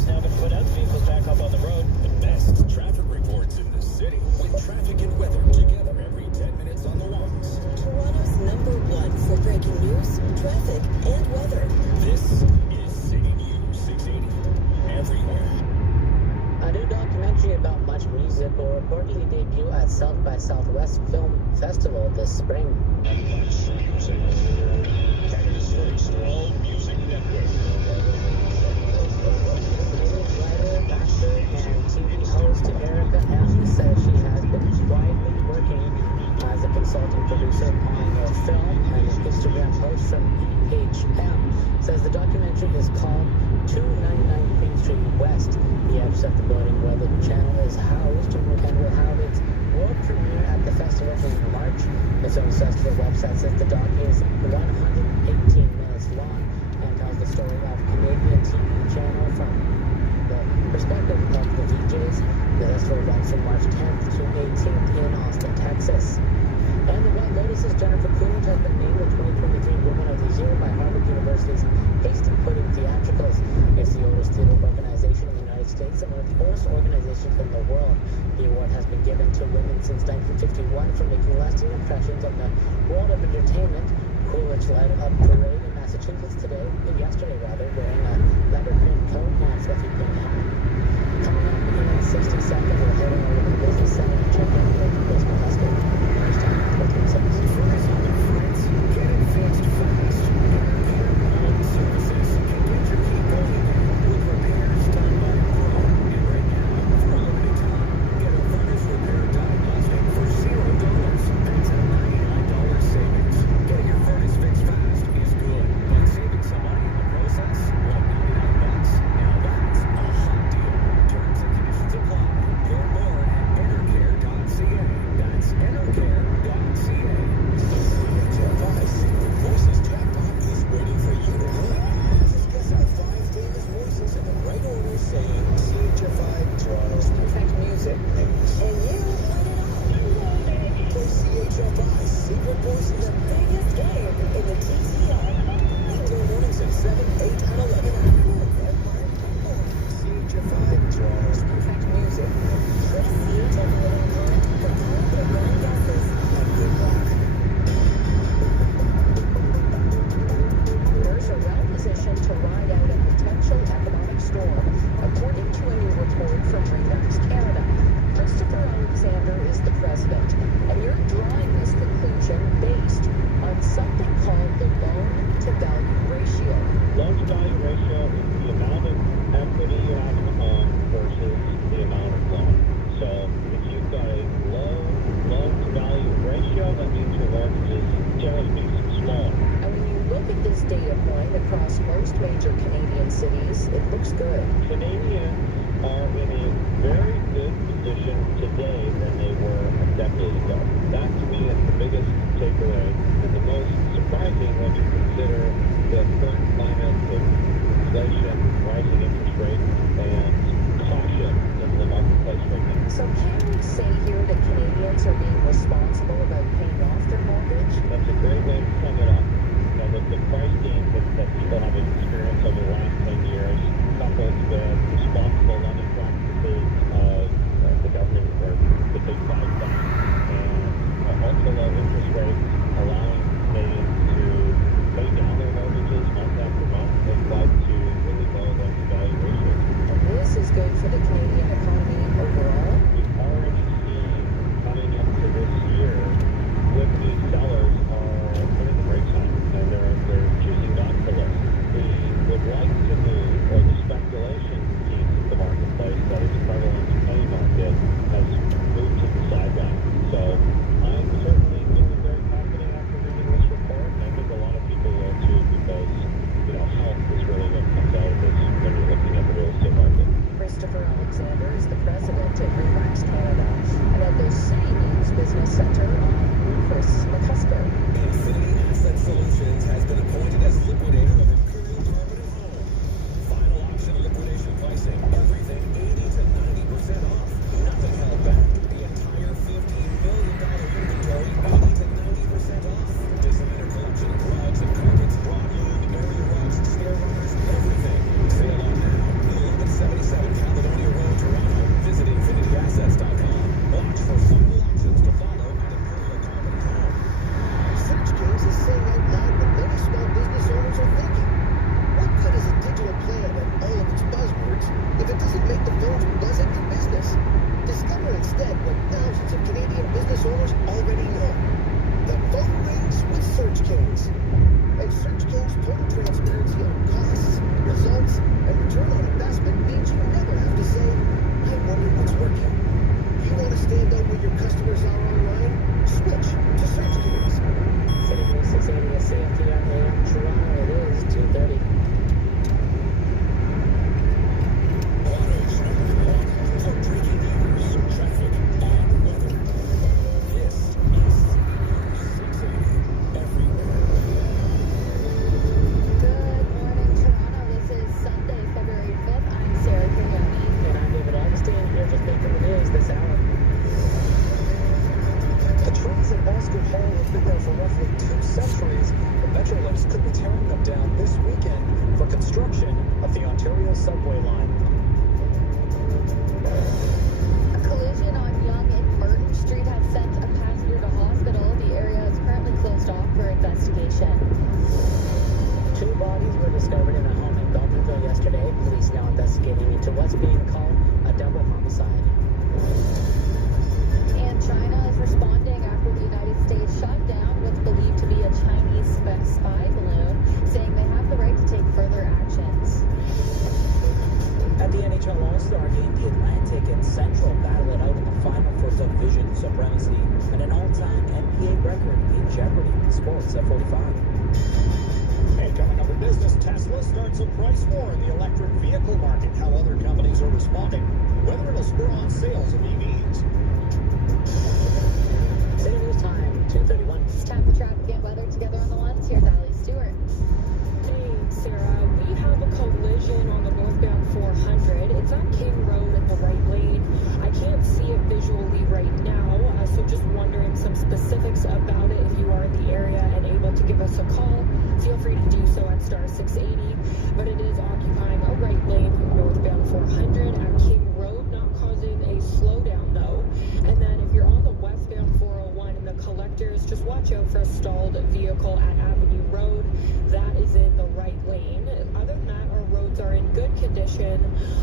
drivers haven't put other vehicles back up on the road. The best traffic reports in the city with traffic and weather together every 10 minutes on the ones. Toronto's #1 for breaking news, traffic, and weather. This is City News 680 everywhere. A new documentary about much music will reportedly debut at South by Southwest Film Festival this spring. Canada's first all-music network. Writer, actor, and TV host Erica M. says she has been quietly working as a consulting producer on a film, and an Instagram post from HM says the documentary is called 299 Queen Street West. The edge of the building where the channel is housed and will have its world premiere at the festival in March. The film festival website says the doc is 118 minutes long and tells the story of Canadian TV channel from the perspective of the VJs. The festival runs from March 10th to 18th in Austin, Texas. And the White Lotus's Jennifer Coolidge has been named the 2023 Woman of the Year by Harvard University's Hasty Pudding Theatricals. It's the oldest theater organization in the United States and one of the oldest organizations in the world. The award has been given to women since 1951 for making lasting impressions on the world of entertainment. Coolidge led a parade in Massachusetts yesterday, wearing a leather print coat and fluffy pink hat. Coming up in 60 seconds, we'll head over to the business center and check in with Chris McCusker. First time, what can Get it fixed fast. Home services can get your Gyunghogang with repairs done by a pro. And right now, for a limited time, get a furnace repair diagnostic for $0. That's a $99 savings. Getting your furnace fixed fast is good, but saving some money in the process, like $99, now that's a hot deal. Terms and conditions apply. Learn more at entercare.ca. That's entercare.ca. CHFI Secret Voices Jackpot is waiting for you to win. Just guess our 5 famous voices in the right order saying CHFI Toronto's perfect music. And you win it all. Play CHFI Secret Voices. The biggest game in the TTL. Weekday mornings at 7, 8, and 11. CHFI Toronto's perfect music. Go to CHFI.com for all of your wrong guesses and good luck. Firms are well positioned to ride out a potential economic storm, according to a new report from Remax Canada. Christopher Alexander is the president, and you're drawing this conclusion based on something called the loan-to-value ratio. Loan-to-value ratio is the amount of equity you have in the home versus the amount of loan. So if you've got a low loan-to-value ratio, that means your mortgage is generally small. And when you look at this data point across most major Canadian cities, it looks good. Canadians are in a very good position today than they were a decade ago. That to me is the biggest takeaway and the most surprising when you consider the current climate of inflation, rising interest rates, and caution in the marketplace right now. So can we say here that Canadians are being responsible about paying off their mortgage? That's a great way to sum it up. You know, the price gains that people have experienced over the last 10 years, coupled with responsible lending practices of the government or the big five banks, and ultra low interest rates allowing Canadians to pay down their mortgages month after month has led to really low loan-to-value ratios. And this is good for the Canadian economy overall. We've already seen coming into centuries, the Metrolinx could be tearing them down this weekend for construction of the Ontario subway line. A collision on Yonge and Merton Street has sent a passenger to hospital. The area is currently closed off for investigation. 2 bodies were discovered in a home in Bowmanville yesterday. Police now investigating into what's being called a double homicide. And China is responding after the United States shot down what's believed to be a Chinese spy balloon, saying they have the right to take further actions. At the NHL All-Star Game, the Atlantic and Central battle it out in the final for division supremacy, and an all-time NBA record in jeopardy. Sports at 45. Hey, coming up in business, Tesla starts a price war in the electric vehicle market. How other companies are responding, whether it'll spur on sales of EVs. City News Time, 2:31. It's time for traffic and weather together on the ones. Here's Allie Stewart. Hey, Sarah. We have a collision on the northbound 400. It's on King Road in the right lane. I can't see it visually right now, so just wondering some specifics about it. If you are in the area and able to give us a call, feel free to do so at star 680. But it is occupying a right lane northbound 400 at King Road, not causing a slowdown though. And then if you're on the westbound 401 in the collectors, just watch out for a stalled vehicle at Avenue Road. That is in the right lane. Other than that, our roads are in good condition,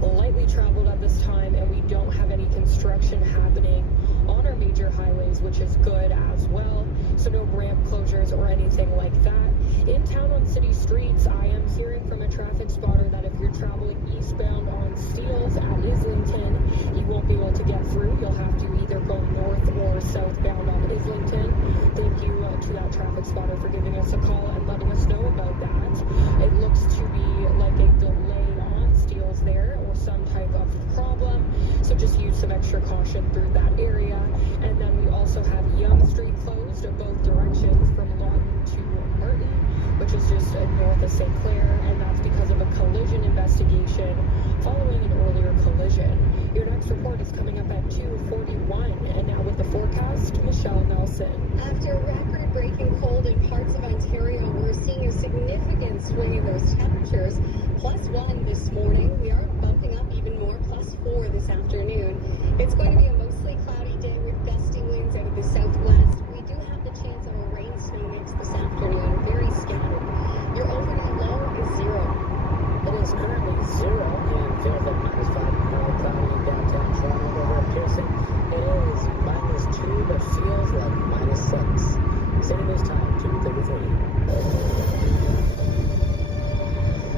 lightly traveled at this time, and we don't have any construction happening on our major highways, which is good as well. So no ramp closures or anything like that. In town on city streets, I am hearing from a traffic spotter that if you're traveling eastbound on Steeles at Islington, you won't be able to get through. You'll have to either go north or southbound on Islington. Thank you to that traffic spotter for giving us a call and letting us know about that. It looks to be like a delay on Steeles there or some type of problem. So just use some extra caution through that area. And then we also have Yonge Street closed in both directions from Lawton to Merton, which is just north of St. Clair, and that's because of a collision investigation following an earlier collision. Your next report is coming up at 2:41, and now with the forecast, Michelle Nelson. After a record-breaking cold in parts of Ontario, we're seeing a significant swing in those temperatures. +1 this morning. We are bumping up even more, +4 this afternoon. It's going to be a mostly cloudy day with gusty winds out of the southwest. We do have the chance of a rain snow mix this afternoon, very scattered. Your overnight low is 0. It is currently 0 and feels like -5 more cloudy in downtown Toronto over at Pearson. It is -2 but feels like -6. City News Time, 2:33.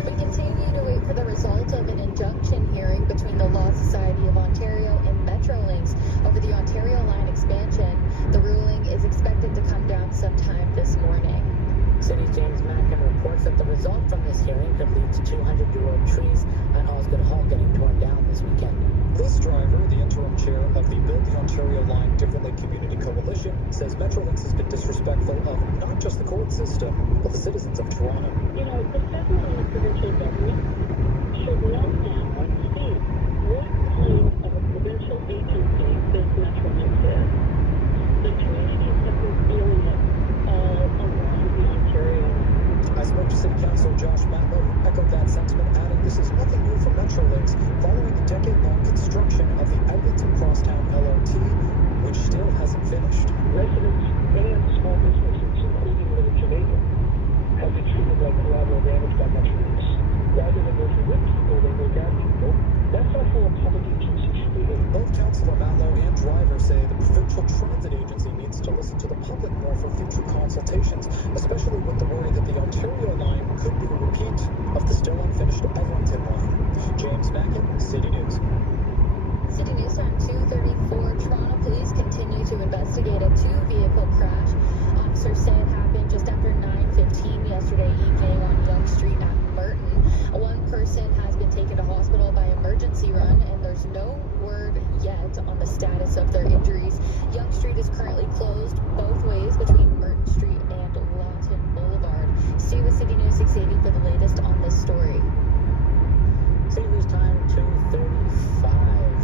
We continue to wait for the result of an injunction hearing between the Law Society of Ontario and Metrolinx over the Ontario line expansion. The ruling is expected to come down sometime this morning. City's James Mackin reports that the result from this hearing could lead to 200-year-old trees on Osgood Hall getting torn down this weekend. This driver, the interim chair of the Build the Ontario Line Differently Community Coalition, says Metrolinx has been disrespectful of not just the court system, but the citizens of Toronto. You know, the federal and the provincial government should know now and see what kind of a provincial agency this Metrolinx is. The communities have been feeling it all around the Ontario. I spoke to City Councillor Josh Matlow, who echoed that sentiment, adding this is nothing new for Metrolinx, following the decade-long construction of the Eglinton Crosstown LRT, which still hasn't finished. Residents and small businesses, including Little Jamaica, have been treated like collateral damage by Metrolinx. Rather than working with people, they work at people. That's not how a public agency should behave. Both Councillor Matlow and driver say the provincial transit agency needs to listen to the public more for future consultations, especially with the worry that the Ontario line could be a repeat of the still unfinished Eglinton line. James Mackin, City News. City News Time 2:34. Toronto police continue to investigate a two-vehicle crash. Officers say it happened just after 9:15 yesterday evening on Yonge Street at Merton. One person has been taken to hospital by emergency run, and there's no word yet on the status of their injuries. Yonge Street is currently closed both ways between Merton Street and Lawton Boulevard. Stay with City News 680 for the latest on this story. City News Time, 2:35.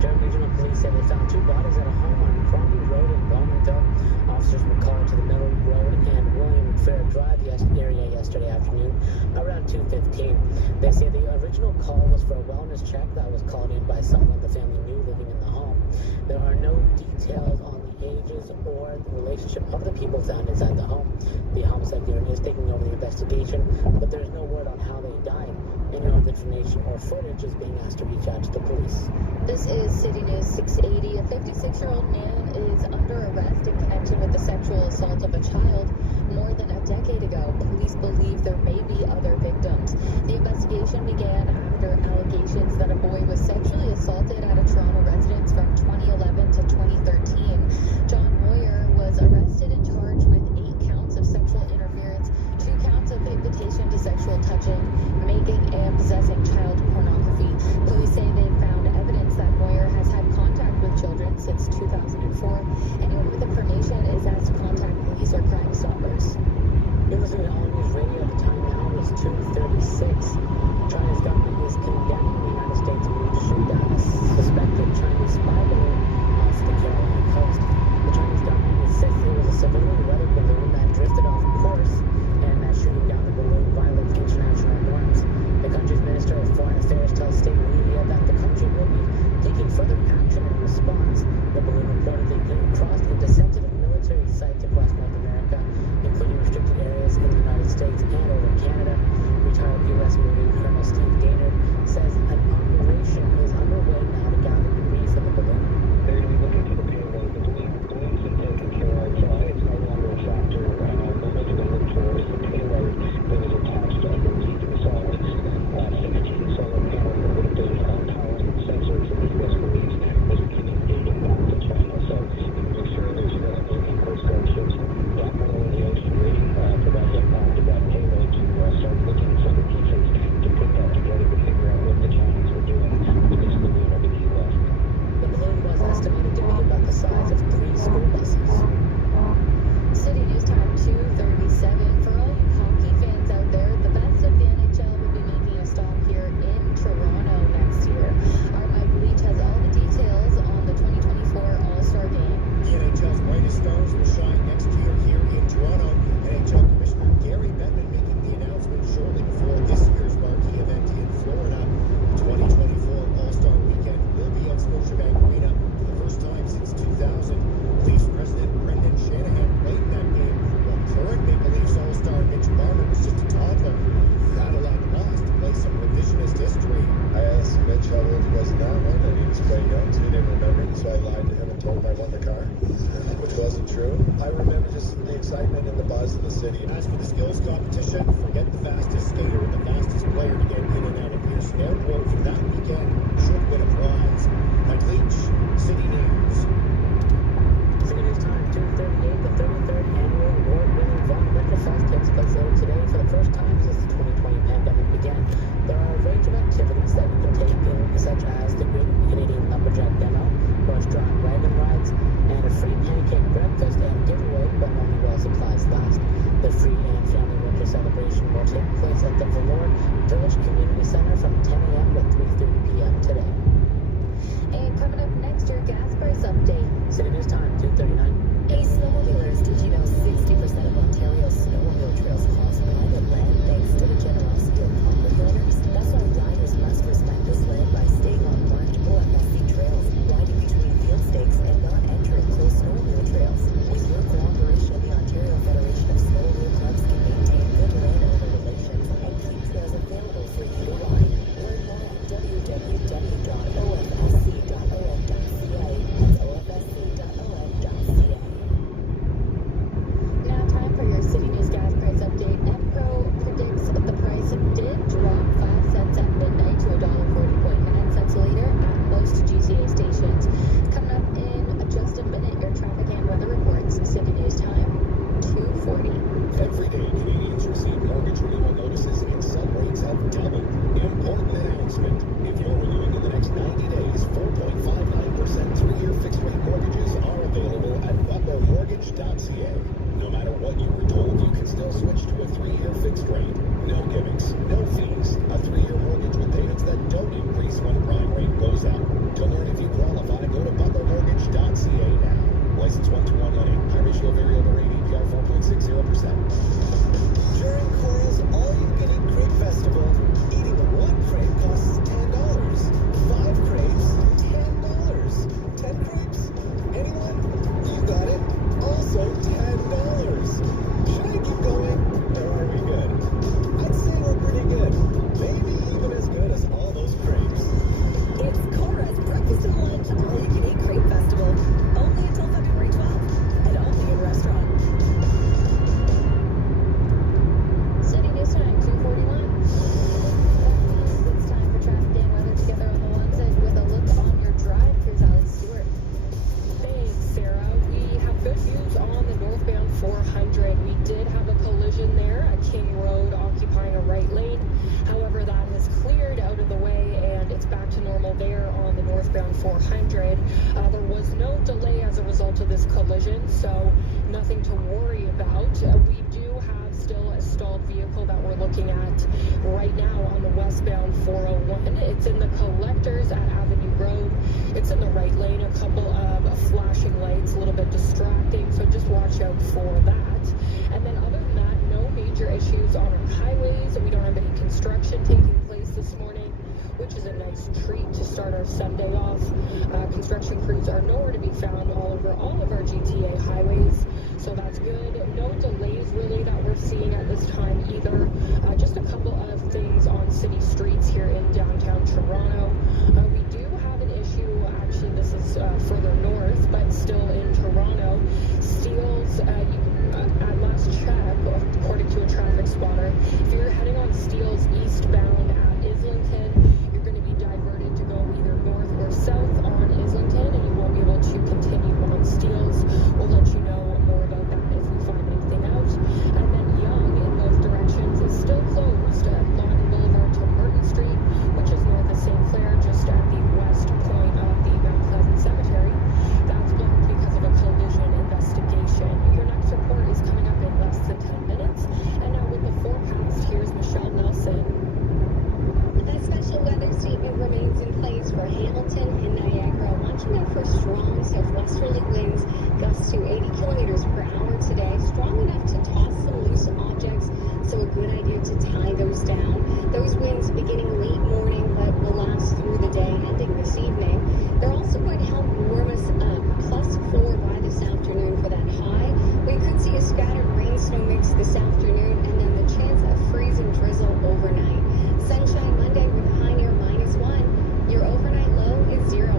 Durham Regional Police said they found 2 bodies at a home on Crombie Road in Bowmanville. Officers were called to the Middle Road and William Drive area yesterday afternoon around 2:15. They say the original call was for a wellness check that was called in by someone the family knew living in the home. There are no details on the ages or the relationship of the people found inside the home. The homicide unit is taking over the investigation, but there's no word on how they died. Anyone with information or footage is being asked to reach out to the police. This is City News 680. A 56-year-old man is under arrest in connection with the sexual assault of a child more than a decade ago. Police believe there may be other victims. The investigation began after allegations that a boy was sexually assaulted at a Toronto residence from 2011 to 2013. John Moyer was arrested and charged with 8 counts of sexual interference, 2 counts of invitation to sexual touching, making and possessing child pornography. Police say they found evidence that Moyer has had contact with children since 2004. Anyone with information is asked to contact police or Crime Stoppers. You're listening to All News Radio. The time now is 2:36. China's government is condemning the United States move to shoot down a suspected Chinese spy balloon off the Carolina coast. The Chinese government insists it was a civilian weather balloon that drifted off course and that shooting down the balloon violates international norms. The country's Minister of Foreign Affairs tells state media that the country will be taking further action in response. The balloon reportedly crossed into sensitive military sites across North America, including restricted areas in the United States and over Canada. Retired U.S. Marine Colonel Steve Gaynor says an operation is underway now to gather debris from the balloon. They're going to be looking to the payload of the balloon. The balloon's been taken care of. It's no longer a factor. What they're looking for is the payload that was attached underneath the solid 16 solar panels that would have been powering sensors in the U.S. Marines was communicating back to China. So make sure there's Marine Coast Guard ships back below in the ocean waiting for that impact of that payload to start looking for the pieces to put that together to figure out what the Chinese were doing with this balloon over the U.S. The balloon was estimated to be about the size of 3 school buses. City News Time 2:37. For all you hockey fans out there, the best of the NHL will be making a stop here in Toronto next year. Our Mike Leach has all the details on the 2024 All-Star Game. The NHL's brightest stars will shine next year here in Toronto. NHL Commissioner Gary Bettman making the announcement shortly before this year's marquee event in Florida. The 2024 All-Star Weekend will be at Scotiabank Arena for the first time since 2000. Leafs president Brendan Shanahan played in that game, while current Maple Leafs All-Star Mitch Marner was just a toddler. That allowed Moss to play some revisionist history. I asked Mitch how old he was in that one, and he was quite young, so he didn't remember it, so I lied to him and told him I won the car, which wasn't true. I remember just the excitement and the buzz of the city. As for the skills competition, forget the fastest skater and the fastest player to get in and out of Pearson Airport for that weekend should win a prize. Mike Leach, City News. City News Time 2:38. The 33rd annual award-winning Von Winterfest takes place later today for the first time since the 2020 pandemic began. There are a range of activities that you can take in, such as the Great Canadian Lumberjack Demo, horse-drawn wagon rides, and a free pancake breakfast and giveaway, but only while supplies last. The free and family winter celebration will take place at the Velour Village Community Center northbound 400. There was no delay as a result of this collision, so nothing to worry about. We do have still a stalled vehicle that we're looking at right now on the westbound 401. It's in the collectors at Avenue Road. It's in the right lane, a couple of flashing lights, a little bit distracting, so just watch out for that. And then other than that, no major issues on our highways. We don't have any construction taking place this morning, which is a nice treat to start our Sunday off. Construction crews are nowhere to be found all over all of our GTA highways, so that's good. No delays really that we're seeing at this time either. Just a couple of things on city streets here in downtown Toronto. We do have an issue, actually this is further north, but still in Toronto. Steeles, at last check, according to a traffic spotter, if you're heading on Steeles eastbound at Islington, you're going to be diverted to go either north or south on Islington, and you won't be able to continue on Steeles. We'll let you know more about that if we find anything out. And then Yonge in both directions is still closed at Lawton Boulevard to Martin Street, which is north of St. Clair, just at the west point of the Mount Pleasant Cemetery. That's blocked because of a collision investigation. Your next report is coming up in less than 10 minutes. And now with the forecast, here's Michelle Nelson. A special weather statement remains in place for Hamilton and Niagara. Watching out for strong southwesterly winds, gusts to 80 kilometers per hour today. Strong enough to toss some loose objects, so a good idea to tie those down. Those winds beginning late morning, but will last through the day, ending this evening. They're also going to help warm us up. +4 by this afternoon for that high. We could see a scattered rain snow mix this afternoon, and then the chance of freeze and drizzle overnight. Sunshine Monday with a high near -1. Your overnight low is 0.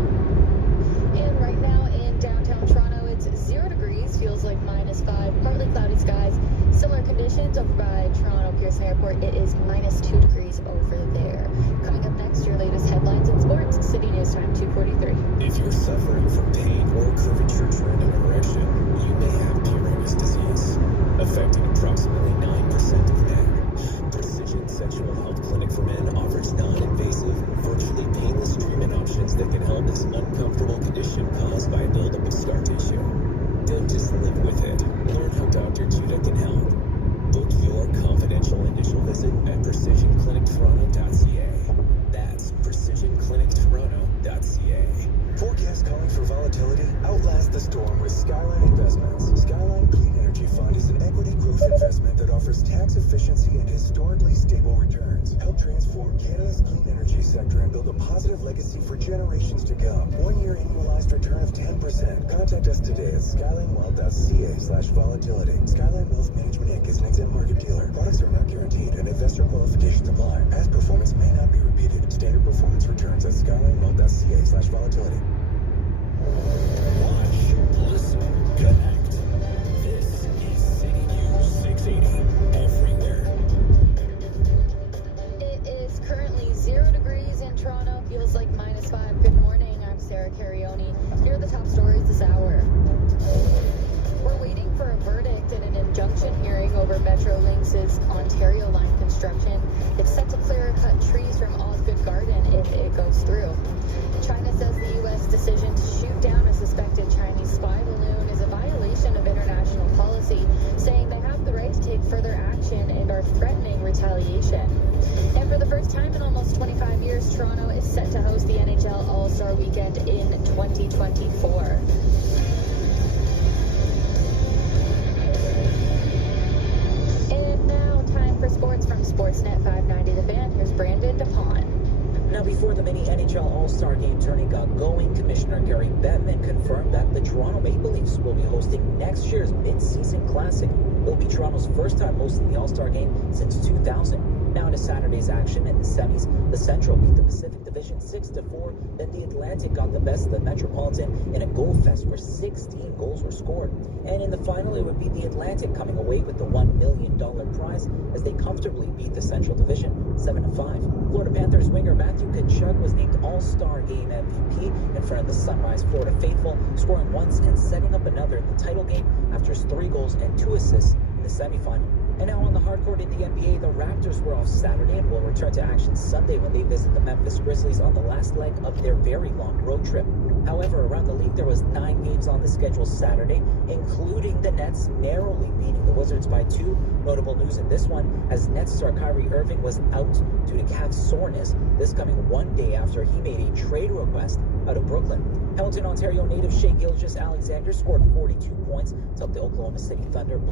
And right now in downtown Toronto, it's 0 degrees, feels like -5, partly cloudy skies. Similar conditions over by Toronto Pearson Airport. It is -2 degrees over there. Coming up next, your latest headlines in sports. City News Time 2:43. If you're suffering from pain or curvature trend in erection, you may have Peyronie's disease, affecting approximately 9% of men. Precision Sexual Health Clinic for Men offers non-invasive, virtually painless treatment options that can help this uncomfortable condition caused by a buildup of scar tissue. Don't just live with it. Learn how Dr. Judah can help. Book your confidential initial visit at precisionclinictoronto.ca. That's precisionclinictoronto.ca. Forecast calling for volatility. Outlast the storm with Skyline Investments. Skyline Clean Energy Fund is an equity growth investment that offers tax efficiency and historically stable returns. Help transform Canada's clean energy sector and build a positive legacy for generations to come. 1 year annualized return of 10%. Contact us today at skylinewealth.ca/volatility. Skyline Wealth Management Inc. is an exempt market dealer. Products are not guaranteed and investor qualifications apply. Past performance may not be repeated. Standard performance returns at skylinewealth.ca/volatility. Watch, listen, connect. This is City News 680 everywhere. It is currently 0 degrees in Toronto, feels like -5. Good morning, I'm Sarah Carioni. Here are the top stories this hour. We're waiting for a verdict in an injunction hearing over Metrolinx's Ontario line construction. It's set to clear-cut trees from Osgood Garden if it goes through. China says the U.S. decision to shoot down a suspected Chinese spy balloon is a violation of international policy, saying they have the right to take further action and are threatening retaliation. And for the first time in almost 25 years, Toronto is set to host the NHL All-Star Weekend in 2024. And now, time for sports from Sportsnet 590 The Fan. Here's Brandon DePaun. Now, before the mini NHL All-Star Game tourney got going, Commissioner Gary Bettman confirmed that the Toronto Maple Leafs will be hosting next year's mid-season classic. It'll be Toronto's first time hosting the All-Star Game since 2000. Now to Saturday's action in the semis. The Central beat the Pacific Division 6-4. Then the Atlantic got the best of the Metropolitan in a goal fest where 16 goals were scored. And in the final, it would be the Atlantic coming away with the $1 million prize as they comfortably beat the Central Division 7-5. Florida Panthers winger Matthew Tkachuk was named All-Star Game MVP in front of the Sunrise Florida faithful, scoring once and setting up another in the title game after his 3 goals and 2 assists in the semifinal. And now on the hardcourt in the NBA, the Raptors were off Saturday and will return to action Sunday when they visit the Memphis Grizzlies on the last leg of their very long road trip. However, around the league, there was 9 games on the schedule Saturday, including the Nets narrowly beating the Wizards by 2. Notable news in this one, as Nets star Kyrie Irving was out due to calf soreness, this coming one day after he made a trade request out of Brooklyn. Hamilton, Ontario native Shai Gilgeous-Alexander scored 42 points to help the Oklahoma City Thunder